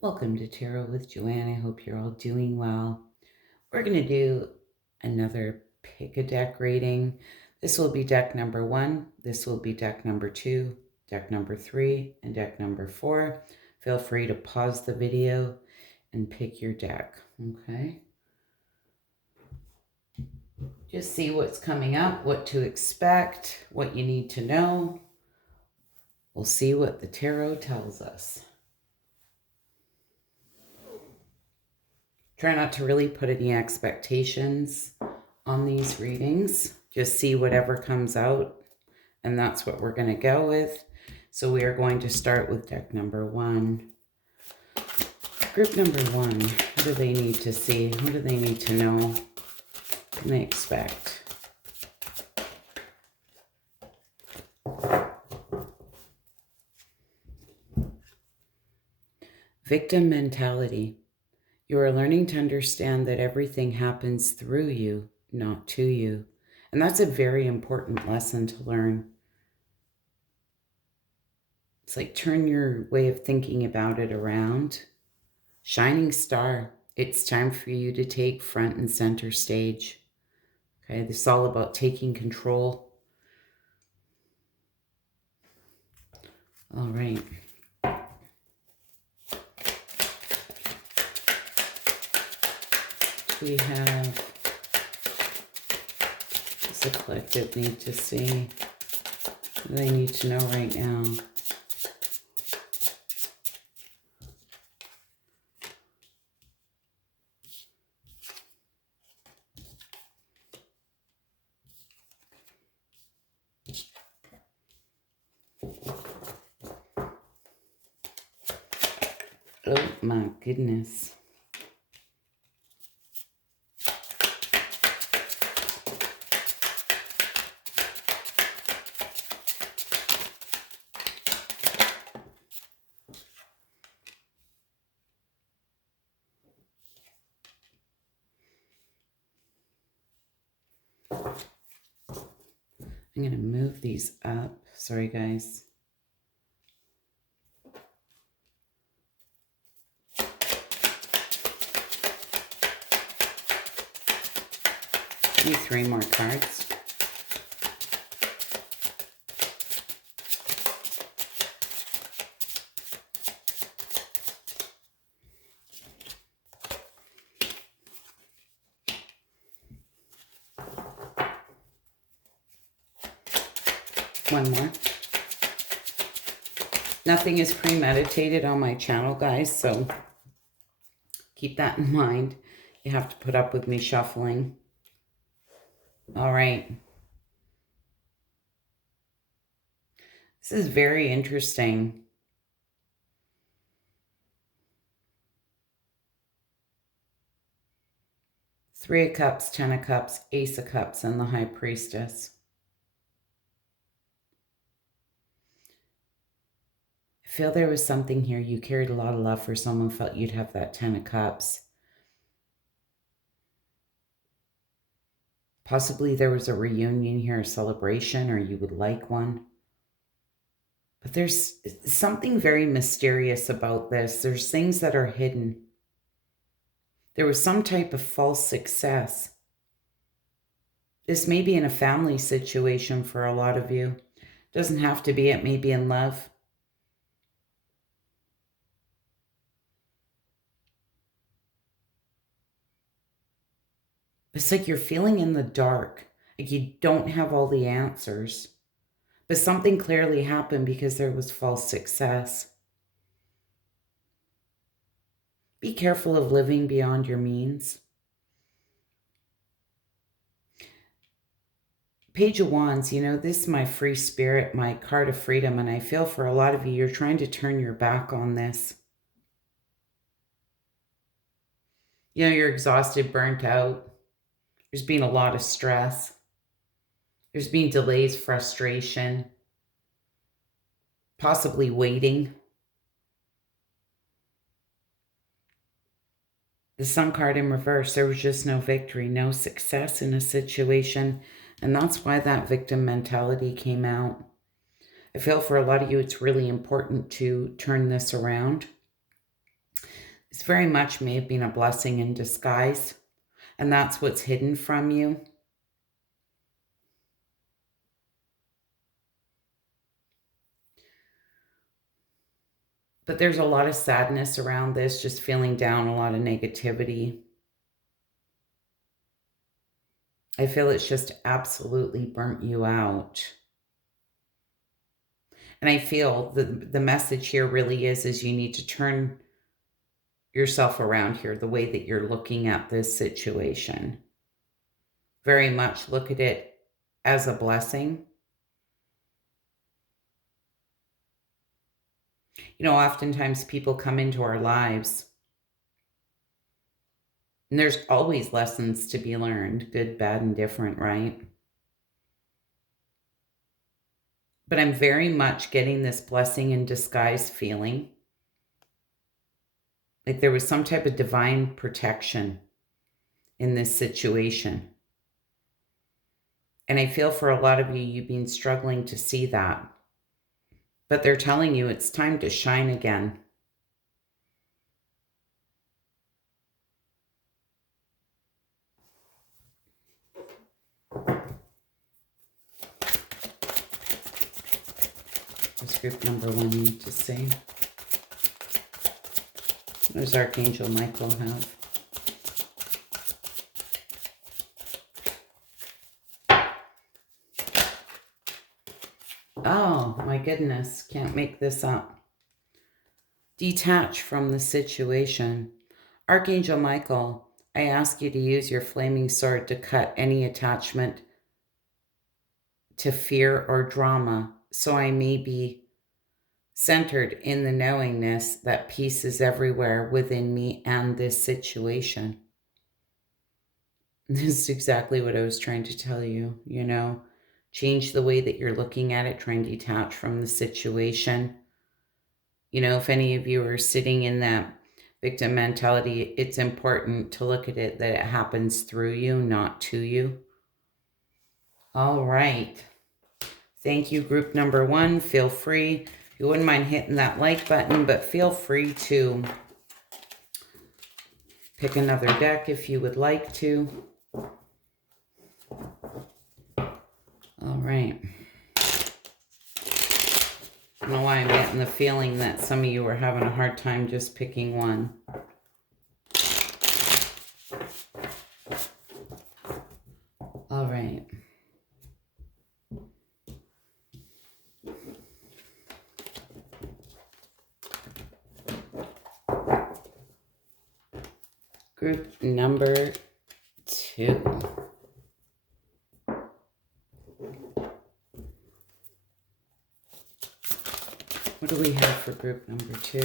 Welcome to Tarot with Joanne. I hope you're all doing well. We're going to do another pick a deck reading. This will be deck number 1. This will be deck number 2, deck number 3, and deck number 4. Feel free to pause the video and pick your deck, okay? Just see what's coming up, what to expect, what you need to know. We'll see what the tarot tells us. Try not to really put any expectations on these readings. Just see whatever comes out, and that's what we're going to go with. So we are going to start with deck number 1. Group number 1, what do they need to see? What do they need to know? What can they expect? Victim mentality. You are learning to understand that everything happens through you, not to you. And that's a very important lesson to learn. It's like turn your way of thinking about it around. Shining star. It's time for you to take front and center stage. Okay, this is all about taking control. All right. We have, does the collective need to see? What do they need to know right now? Oh my goodness. I'm going to move these up. Sorry, guys. Need 3 more cards. One more. Nothing is premeditated on my channel, guys, so keep that in mind. You have to put up with me shuffling. All right. This is very interesting. Three of Cups, 10 of Cups, Ace of Cups, and the High Priestess. I feel there was something here. You carried a lot of love for someone, felt you'd have that 10 of Cups. Possibly there was a reunion here, a celebration, or you would like one. But there's something very mysterious about this. There's things that are hidden. There was some type of false success. This may be in a family situation for a lot of you. Doesn't have to be. It may be in love. It's like you're feeling in the dark. Like you don't have all the answers. But something clearly happened because there was false success. Be careful of living beyond your means. Page of Wands, you know, this is my free spirit, my card of freedom, and I feel for a lot of you, you're trying to turn your back on this. You know, you're exhausted, burnt out. There's been a lot of stress. There's been delays, frustration, possibly waiting. The Sun card in reverse, there was just no victory, no success in a situation. And that's why that victim mentality came out. I feel for a lot of you, it's really important to turn this around. This very much may have been a blessing in disguise, and that's what's hidden from you. But there's a lot of sadness around this, just feeling down, a lot of negativity. I feel it's just absolutely burnt you out. And I feel the message here really is you need to turn yourself around here, the way that you're looking at this situation. Very much look at it as a blessing. You know, oftentimes people come into our lives and there's always lessons to be learned, good, bad, and different, right? But I'm very much getting this blessing in disguise feeling. Like there was some type of divine protection in this situation. And I feel for a lot of you, you've been struggling to see that. But they're telling you it's time to shine again. What's group number 1 need to say? What does Archangel Michael have? Oh, my goodness. Can't make this up. Detach from the situation. Archangel Michael, I ask you to use your flaming sword to cut any attachment to fear or drama, so I may be centered in the knowingness that peace is everywhere within me and this situation. This is exactly what I was trying to tell you, you know. Change the way that you're looking at it, try and detach from the situation. You know, if any of you are sitting in that victim mentality, it's important to look at it that it happens through you, not to you. All right. Thank you, group number 1. Feel free. You wouldn't mind hitting that like button, but feel free to pick another deck if you would like to. All right. I don't know why I'm getting the feeling that some of you are having a hard time just picking one. All right. Group number 2. What do we have for group number 2?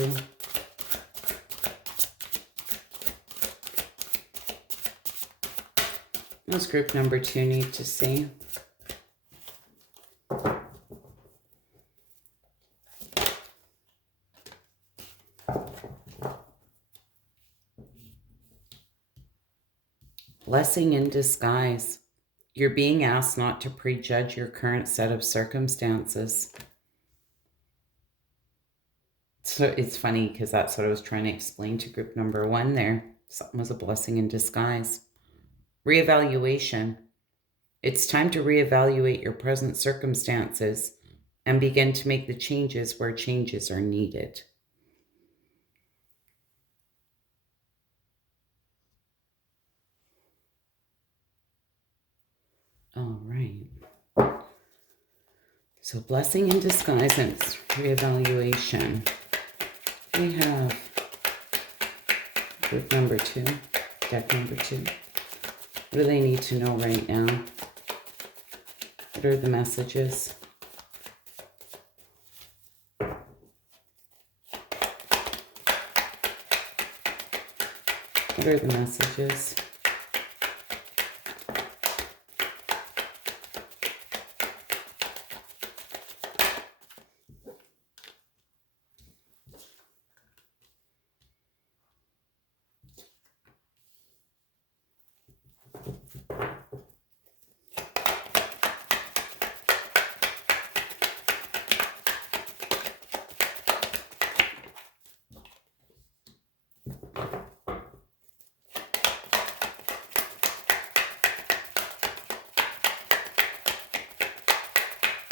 What does group number 2 need to see? Blessing in disguise. You're being asked not to prejudge your current set of circumstances. So it's funny because that's what I was trying to explain to group number 1 there. Something was a blessing in disguise. Reevaluation. It's time to reevaluate your present circumstances and begin to make the changes where changes are needed. All right. So blessing in disguise and reevaluation. We have group number 2, deck number 2. What do they need to know right now? What are the messages? What are the messages?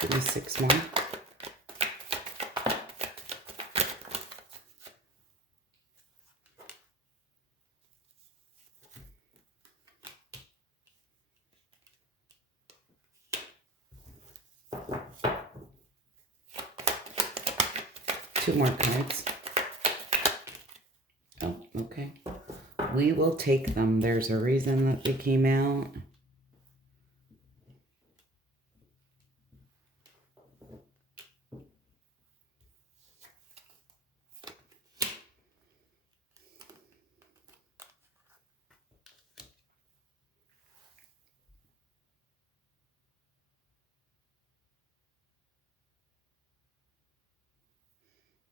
Give me 6 more. Two more cards. Oh, okay. We will take them. There's a reason that they came out.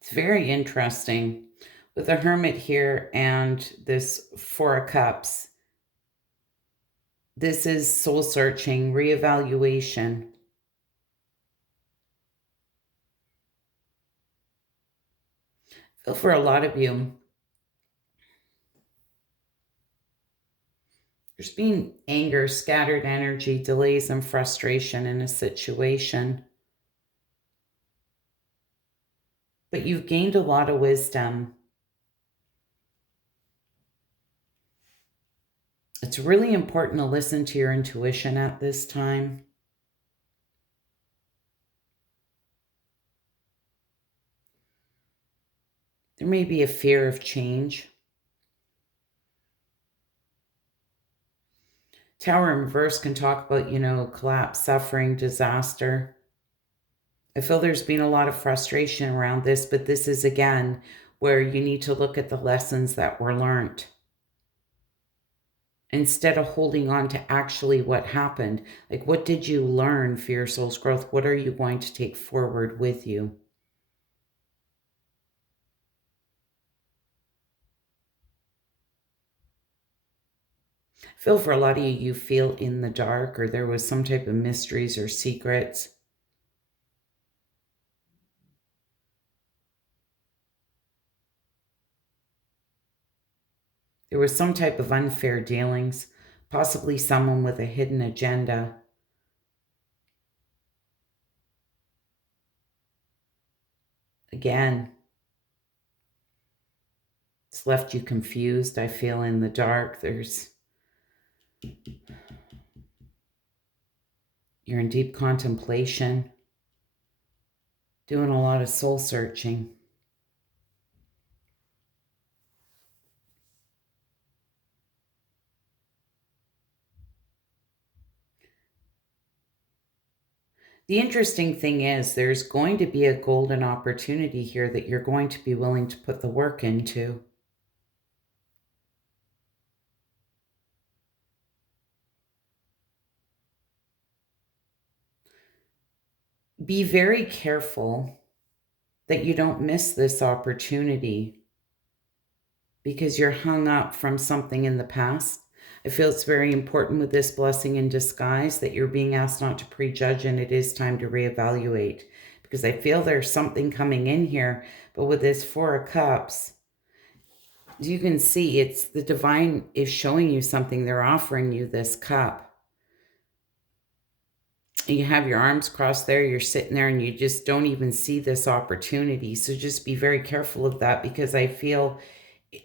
It's very interesting. With the Hermit here and this Four of Cups, this is soul searching, reevaluation. I feel for a lot of you, there's been anger, scattered energy, delays, and frustration in a situation. But you've gained a lot of wisdom. It's really important to listen to your intuition at this time. There may be a fear of change. Tower in reverse can talk about, collapse, suffering, disaster. I feel there's been a lot of frustration around this, but this is again where you need to look at the lessons that were learned. Instead of holding on to actually what happened, like what did you learn for your soul's growth? What are you going to take forward with you? I feel for a lot of you feel in the dark, or there was some type of mysteries or secrets. There was some type of unfair dealings, possibly someone with a hidden agenda. Again, it's left you confused. I feel in the dark. You're in deep contemplation, doing a lot of soul searching. The interesting thing is there's going to be a golden opportunity here that you're going to be willing to put the work into. Be very careful that you don't miss this opportunity because you're hung up from something in the past. I feel it's very important with this blessing in disguise that you're being asked not to prejudge, and it is time to reevaluate, because I feel there's something coming in here. But with this Four of Cups, you can see it's the divine is showing you something. They're offering you this cup. You have your arms crossed there, you're sitting there, and you just don't even see this opportunity. So just be very careful of that, because I feel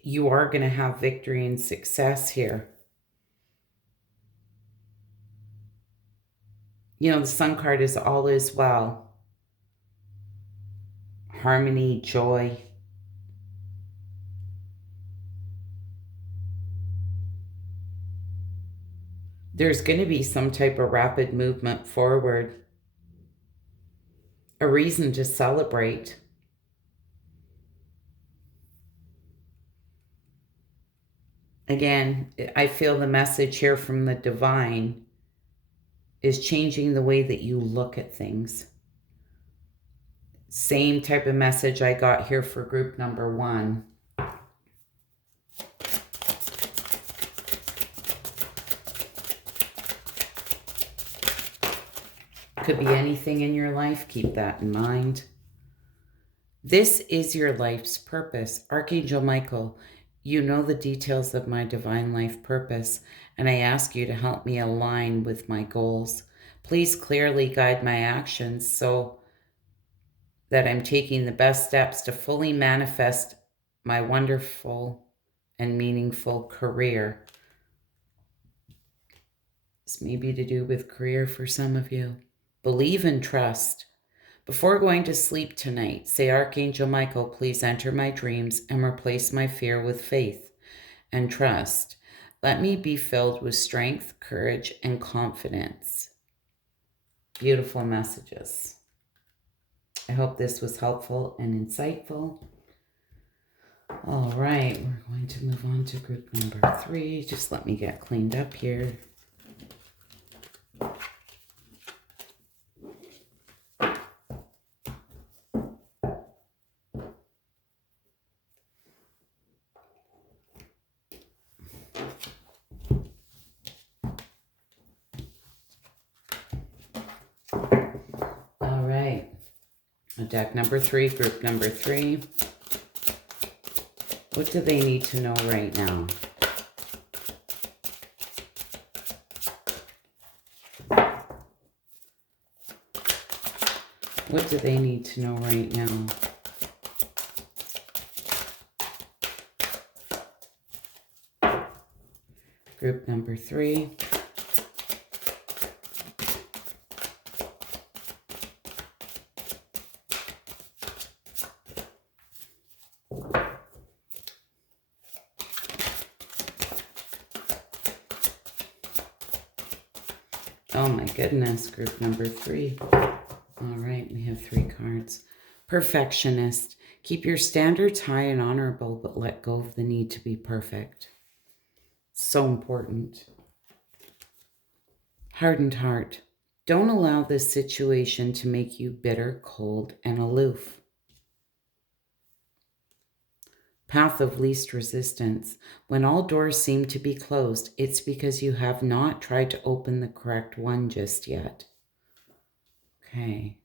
you are going to have victory and success here. The Sun card is all is well. Harmony, joy. There's going to be some type of rapid movement forward. A reason to celebrate. Again, I feel the message here from the divine is changing the way that you look at things. Same type of message I got here for group number 1. Could be anything in your life. Keep that in mind. This is your life's purpose. Archangel Michael, you know the details of my divine life purpose, and I ask you to help me align with my goals. Please clearly guide my actions so that I'm taking the best steps to fully manifest my wonderful and meaningful career. This may be to do with career for some of you. Believe and trust. Before going to sleep tonight, say, Archangel Michael, please enter my dreams and replace my fear with faith and trust. Let me be filled with strength, courage, and confidence. Beautiful messages. I hope this was helpful and insightful. All right, we're going to move on to group number 3. Just let me get cleaned up here. All right, deck number 3, group number 3. What do they need to know right now? What do they need to know right now? Group number 3. Oh my goodness, group number 3. All right, we have 3 cards. Perfectionist. Keep your standards high and honorable, but let go of the need to be perfect. So important. Hardened heart. Don't allow this situation to make you bitter, cold, and aloof. Path of least resistance. When all doors seem to be closed, it's because you have not tried to open the correct one just yet. Okay.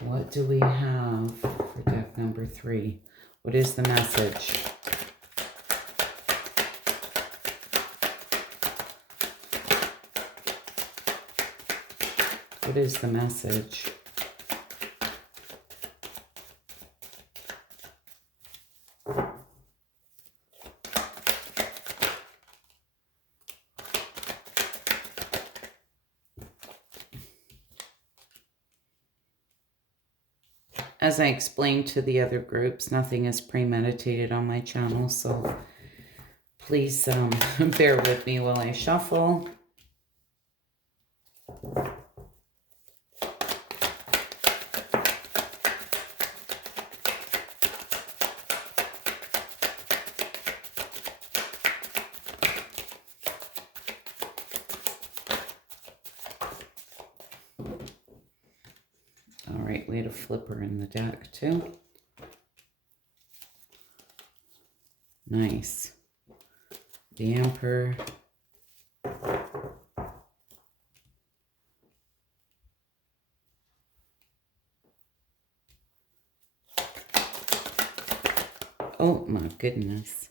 What do we have for deck number 3? What is the message? What is the message? As I explained to the other groups, nothing is premeditated on my channel, so please bear with me while I shuffle. All right, we had a flipper in the deck too. Nice. The Emperor. Oh my goodness.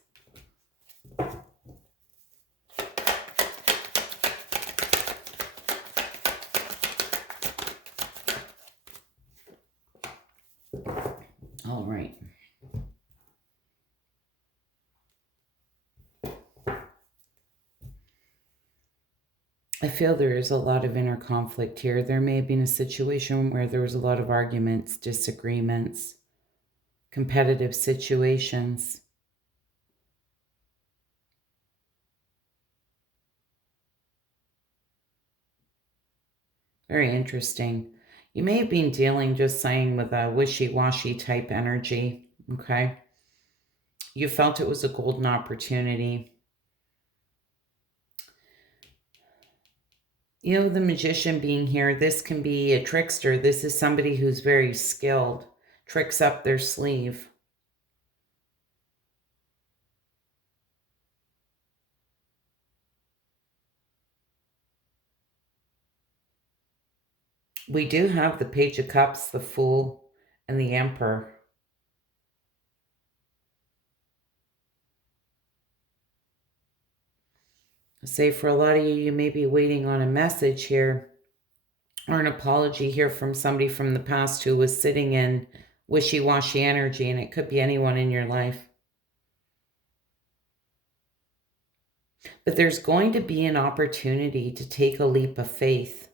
All right. I feel there is a lot of inner conflict here. There may have been a situation where there was a lot of arguments, disagreements, competitive situations. Very interesting. You may have been dealing, just saying, with a wishy-washy type energy, okay? You felt it was a golden opportunity. You know, the Magician being here, this can be a trickster. This is somebody who's very skilled, tricks up their sleeve. We do have the Page of Cups, the Fool, and the Emperor. Say for a lot of you, you may be waiting on a message here or an apology here from somebody from the past who was sitting in wishy-washy energy, and it could be anyone in your life. But there's going to be an opportunity to take a leap of faith.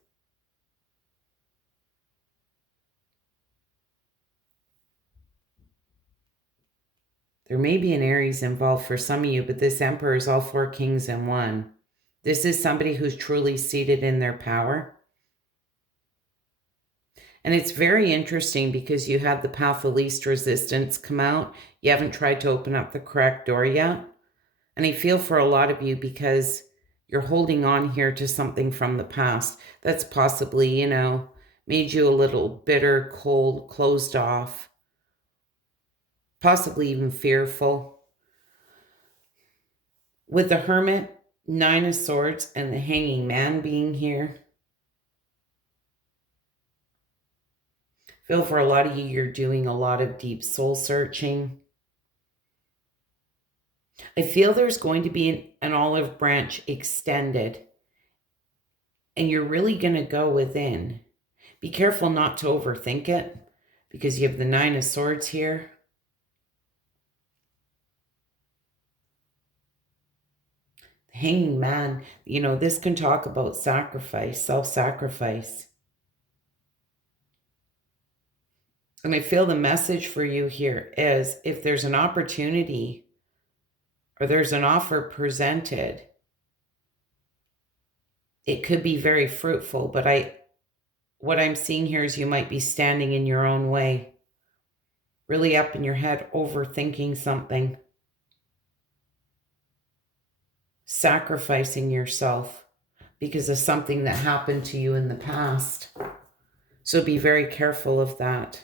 There may be an Aries involved for some of you, but this Emperor is all 4 kings in one. This is somebody who's truly seated in their power. And it's very interesting because you have the path of least resistance come out. You haven't tried to open up the correct door yet. And I feel for a lot of you because you're holding on here to something from the past that's possibly, made you a little bitter, cold, closed off, possibly even fearful. With the Hermit, 9 of Swords, and the Hanging Man being here, I feel for a lot of you, you're doing a lot of deep soul searching. I feel there's going to be an olive branch extended, and you're really going to go within. Be careful not to overthink it, because you have the 9 of Swords here. The Hanging Man, this can talk about sacrifice, self-sacrifice. And I feel the message for you here is if there's an opportunity or there's an offer presented, it could be very fruitful, but what I'm seeing here is you might be standing in your own way, really up in your head, overthinking something, sacrificing yourself because of something that happened to you in the past. So be very careful of that.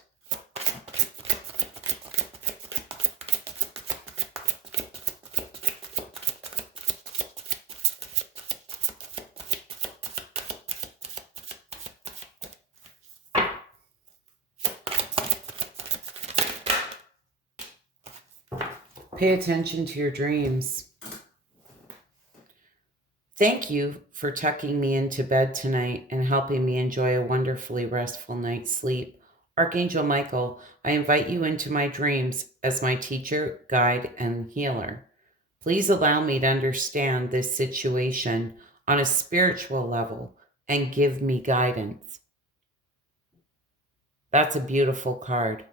Pay attention to your dreams. Thank you for tucking me into bed tonight and helping me enjoy a wonderfully restful night's sleep. Archangel Michael, I invite you into my dreams as my teacher, guide, and healer. Please allow me to understand this situation on a spiritual level and give me guidance. That's a beautiful card.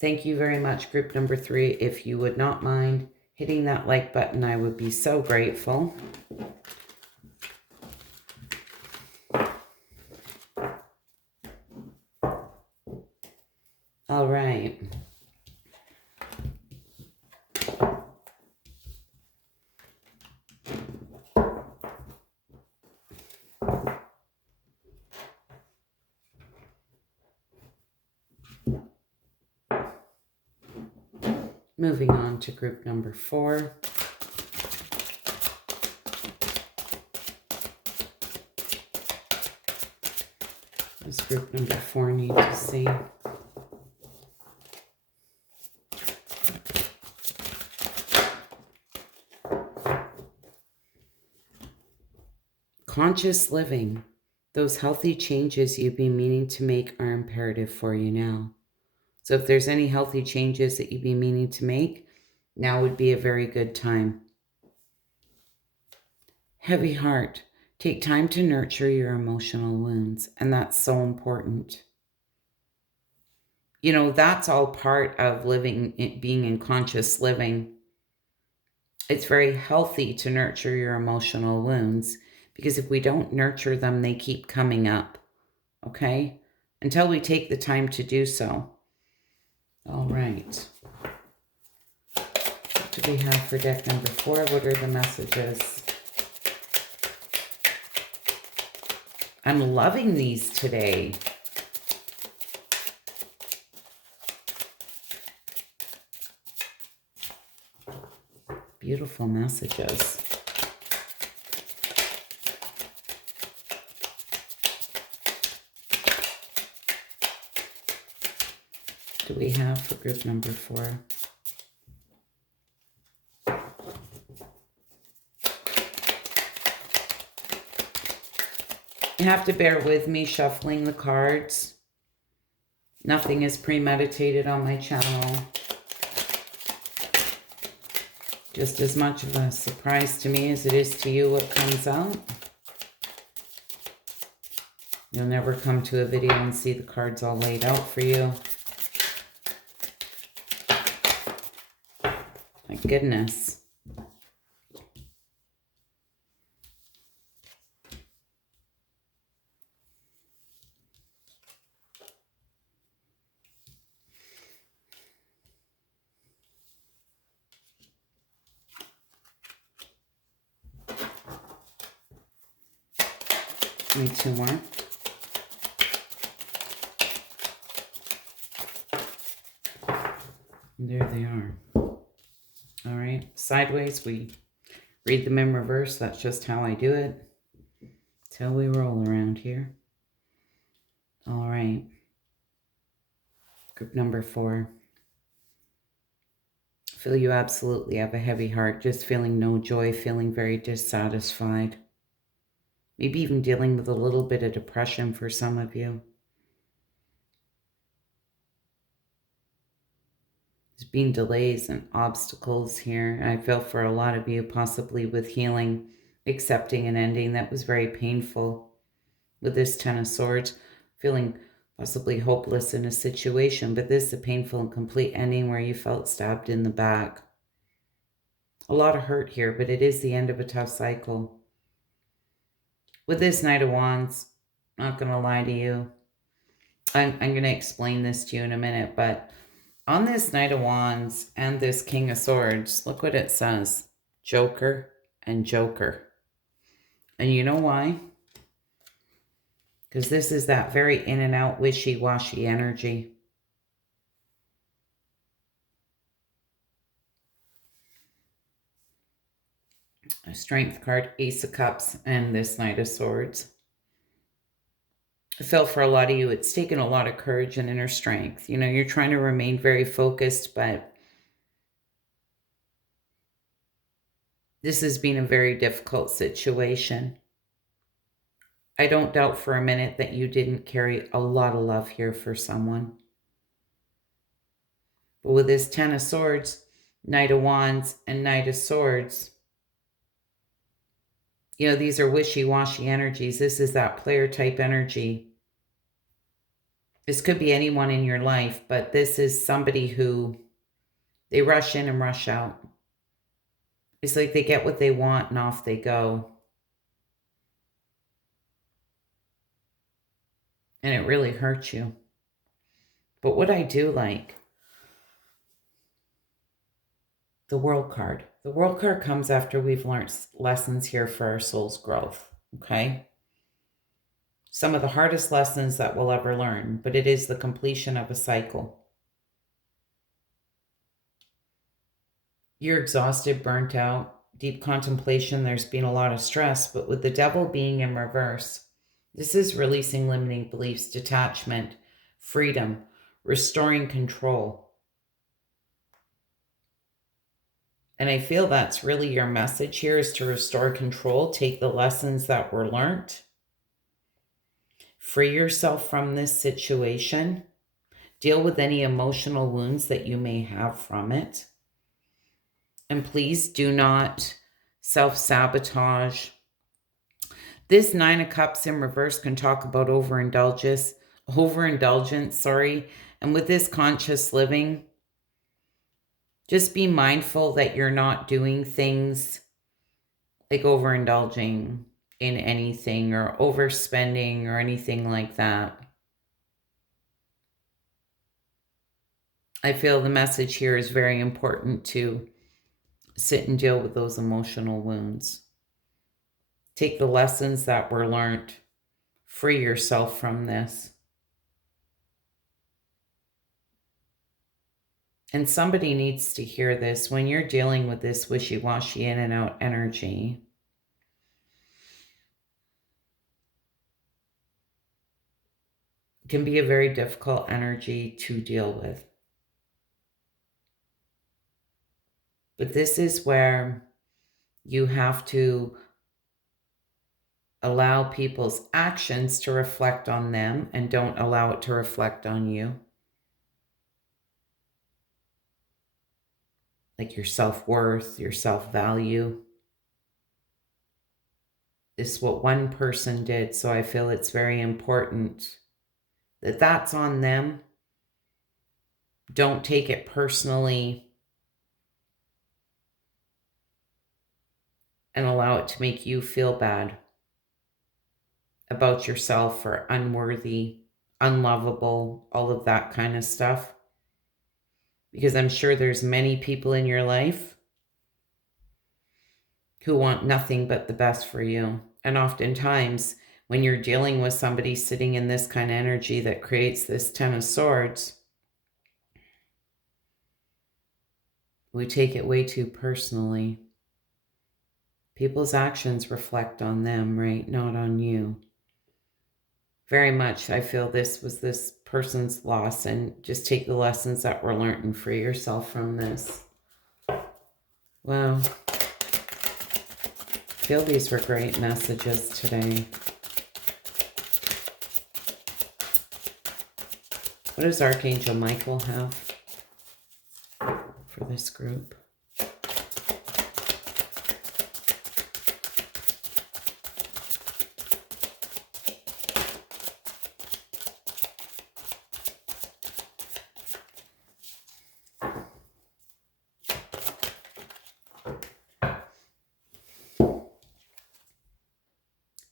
Thank you very much, group number 3. If you would not mind hitting that like button, I would be so grateful. All right. Moving on to group number 4. What does group number 4 need to see? Conscious living. Those healthy changes you've been meaning to make are imperative for you now. So if there's any healthy changes that you've been meaning to make, now would be a very good time. Heavy heart. Take time to nurture your emotional wounds, and that's so important. That's all part of living, being in conscious living. It's very healthy to nurture your emotional wounds, because if we don't nurture them, they keep coming up, okay? Until we take the time to do so. All right. What do we have for deck number 4? What are the messages? I'm loving these today. Beautiful messages. Do we have for group number 4? have to bear with me shuffling the cards. Nothing is premeditated on my channel. Just as much of a surprise to me as it is to you what comes out. You'll never come to a video and see the cards all laid out for you. My goodness. Need 2 more. And there they are. All right, sideways, we read them in reverse. That's just how I do it. That's how we roll around here. All right. Group number 4. I feel you absolutely have a heavy heart, just feeling no joy, feeling very dissatisfied. Maybe even dealing with a little bit of depression for some of you. There's been delays and obstacles here. I feel for a lot of you, possibly with healing, accepting an ending that was very painful. With this 10 of Swords, feeling possibly hopeless in a situation, but this is a painful and complete ending where you felt stabbed in the back. A lot of hurt here, but it is the end of a tough cycle. With this Knight of Wands, not going to lie to you, I'm going to explain this to you in a minute, but on this Knight of Wands and this King of Swords, look what it says. Joker and Joker. And you know why? Because this is that very in and out, wishy-washy energy. A Strength card, Ace of Cups, and this Knight of Swords. I feel for a lot of you, it's taken a lot of courage and inner strength. You know, you're trying to remain very focused, but this has been a very difficult situation. I don't doubt for a minute that you didn't carry a lot of love here for someone. But with this 10 of Swords, Knight of Wands, and Knight of Swords, you know, these are wishy-washy energies. This is that player type energy. This could be anyone in your life, but this is somebody who, they rush in and rush out. It's like they get what they want and off they go. And it really hurts you. But what I do like, the World card. The World card comes after we've learned lessons here for our soul's growth, okay? Some of the hardest lessons that we'll ever learn, but it is the completion of a cycle. You're exhausted, burnt out, deep contemplation. There's been a lot of stress, but with the Devil being in reverse, this is releasing limiting beliefs, detachment, freedom, restoring control. And I feel that's really your message here, is to restore control, take the lessons that were learned, free yourself from this situation, deal with any emotional wounds that you may have from it. And please do not self-sabotage. This 9 of Cups in reverse can talk about overindulgence, and with this conscious living, just be mindful that you're not doing things like overindulging in anything or overspending or anything like that. I feel the message here is very important to sit and deal with those emotional wounds. Take the lessons that were learned. Free yourself from this. And somebody needs to hear this. When you're dealing with this wishy-washy in and out energy, it can be a very difficult energy to deal with. But this is where you have to allow people's actions to reflect on them and don't allow it to reflect on you. Like your self-worth, your self-value. This is what one person did, so I feel it's very important that that's on them. Don't take it personally and allow it to make you feel bad about yourself or unworthy, unlovable, all of that kind of stuff. Because I'm sure there's many people in your life who want nothing but the best for you. And oftentimes, when you're dealing with somebody sitting in this kind of energy that creates this Ten of Swords, we take it way too personally. People's actions reflect on them, right? Not on you. Very much, I feel this was this person's loss, and just take the lessons that were learned and free yourself from this. Wow. I feel these were great messages today. What does Archangel Michael have for this group?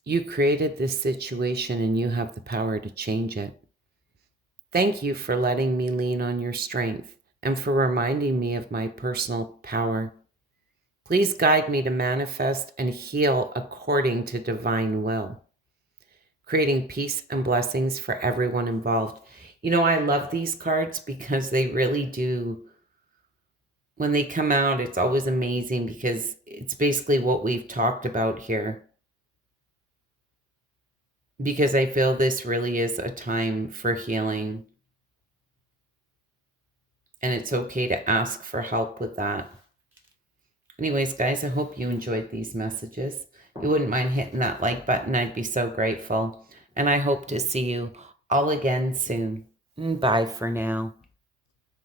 You created this situation and you have the power to change it. Thank you for letting me lean on your strength and for reminding me of my personal power. Please guide me to manifest and heal according to divine will, creating peace and blessings for everyone involved. You know, I love these cards because they really do, when they come out, it's always amazing because it's basically what we've talked about here. Because I feel this really is a time for healing. And it's okay to ask for help with that. Anyways, guys, I hope you enjoyed these messages. If you wouldn't mind hitting that like button, I'd be so grateful. And I hope to see you all again soon. Bye for now.